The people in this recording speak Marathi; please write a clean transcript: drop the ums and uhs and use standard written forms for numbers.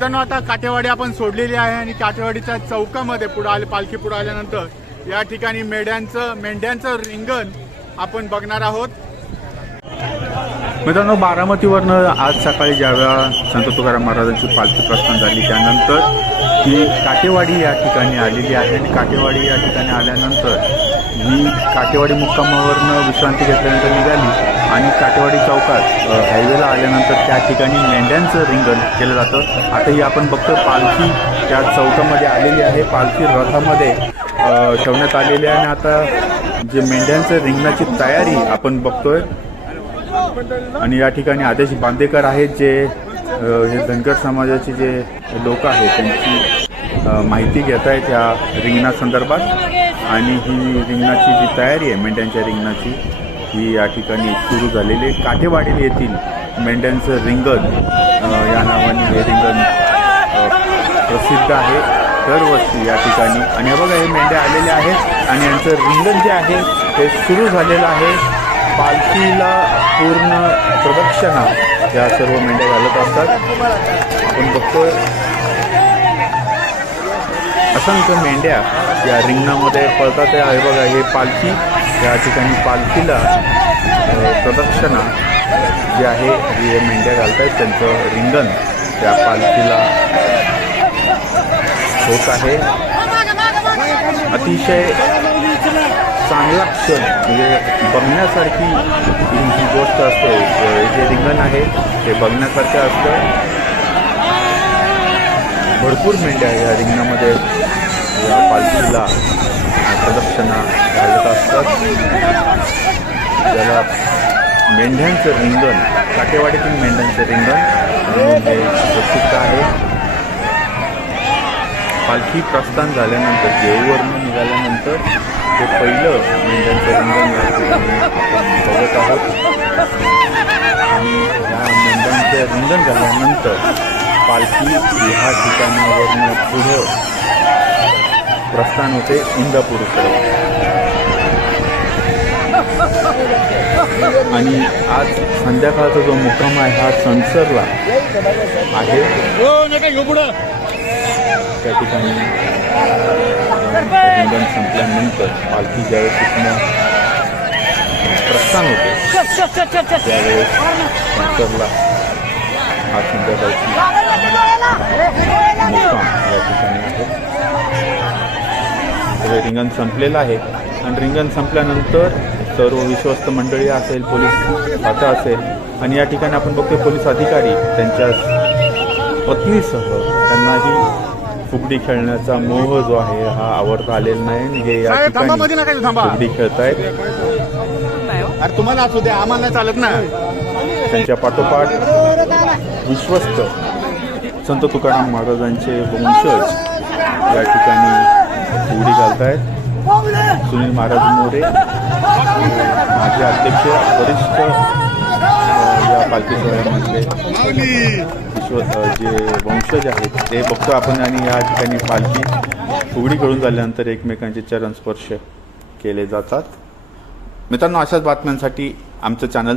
मित्रांनो, आता काटेवाडी आपण सोडलेली आहे आणि काटेवाडीच्या चौकामध्ये पालखी पुढे आल्यानंतर या ठिकाणी मेंढ्यांचं रिंगण आपण बघणार आहोत। मित्रांनो, बारामतीवरनं आज सकाळी ज्यावेळा संत तुकाराम महाराजांची पालखी प्रस्थान झाली त्यानंतर ही काटेवाडी या ठिकाणी आलेली आहे आणि काटेवाडी या ठिकाणी आल्यानंतर ही काटेवाडी मुक्कामावरनं विश्रांती घेतल्यानंतर निघाली आणि काटेवाडी चौकात हायवेला आल्यानंतर त्या ठिकाणी मेंढ्यांचं रिंगण केलं जातं। आता ही आपण बघतो पालखी त्या चौकामध्ये आलेली आहे, पालखी रथामध्ये ठेवण्यात आलेली आहे आणि आता जे मेंढ्यांचं रिंगणाची तयारी आपण बघतोय आणि या ठिकाणी आदेश बांदेकर आहेत जे हे धनगर समाजाचे जे लोक आहेत त्यांची माहिती घेत आहेत या रिंगणासंदर्भात आणि ही रिंगणाची जी तयारी आहे मेंढ्यांच्या रिंगणाची ही या ठिकाणी सुरू झालेली आहे। काटेवाडी येथील मेंढ्यांचं रिंगण या नावाने हे रिंगण प्रसिद्ध आहे दरवर्षी या ठिकाणी आणि बघा हे मेंढ्या आलेल्या आहेत आणि यांचं रिंगण जे आहे ते सुरू झालेलं आहे। पालखीला पूर्ण प्रदक्षिणा या सर्व मेंढ्या घालत असतात। आपण बघतोय असंख्य मेंढ्या या रिंगणामध्ये पळतात आहे बघा हे पालखी या ठिकाणी पालखीला प्रदक्षिणा जी आहे जी मेंढ्या घालत आहेत त्यांचं रिंगण त्या पालखीला होत आहे। अतिशय चांगला क्षण म्हणजे बघण्यासारखी ही गोष्ट असते। जे रिंगण आहे ते बघण्यासारखं असतं। भरपूर मेंढ्या या रिंगणामध्ये या पालखीला प्रदक्षिणा घालत असतात। ज्याला मेंढ्यांचं रिंगण काटेवाडीतील मेंढ्यांचं रिंगण म्हणून हे प्रसिद्ध आहे। पालखी प्रस्थान झाल्यानंतर देऊवरून निघाल्यानंतर ते पहिलं मेंढ्यांचं रिंगण या ठिकाणी आपण बघत आहोत आणि या मेंढ्यांचं रिंगण झाल्यानंतर पालखी ह्या ठिकाणावरून पुढं प्रस्थान होते इंदापूरकडे आणि आज संध्याकाळचा जो मुक्काम आहे हा सणसरला आहे। त्या ठिकाणी रिंगण संपल्यानंतर पालखी ज्यावेळेस तिथनं प्रस्थान होते त्यावेळेस सणसरला हा संध्याकाळची मुक्काम या ठिकाणी आहे। रिंगण संपलेलं आहे आणि रिंगण संपल्यानंतर सर्व विश्वस्त मंडळी असेल पोलीस खातं असेल आणि या ठिकाणी आपण बघतो पोलीस अधिकारी त्यांच्या पत्नीसह त्यांनाही फुगडी खेळण्याचा मोह जो आहे हा आवडता आलेला नाही। हे या ठिकाणी फुगडी खेळतायत। अरे तुम्हाला असू दे आम्हाला चालत ना। त्यांच्या पाठोपाठ विश्वस्त संत तुकाराम महाराजांचे वंशज या ठिकाणी फुगडी घालतायत। सुनील महाराज मोरे माजी अध्यक्ष वरिष्ठ या पालखी सोहळ्यामधले जे वंशज आहेत ते बघतो आपण आणि या ठिकाणी पालखी फुगडी खेळून झाल्यानंतर एकमेकांचे चरण स्पर्श केले जातात। मित्रांनो, अशाच बातम्यांसाठी आमचं चॅनल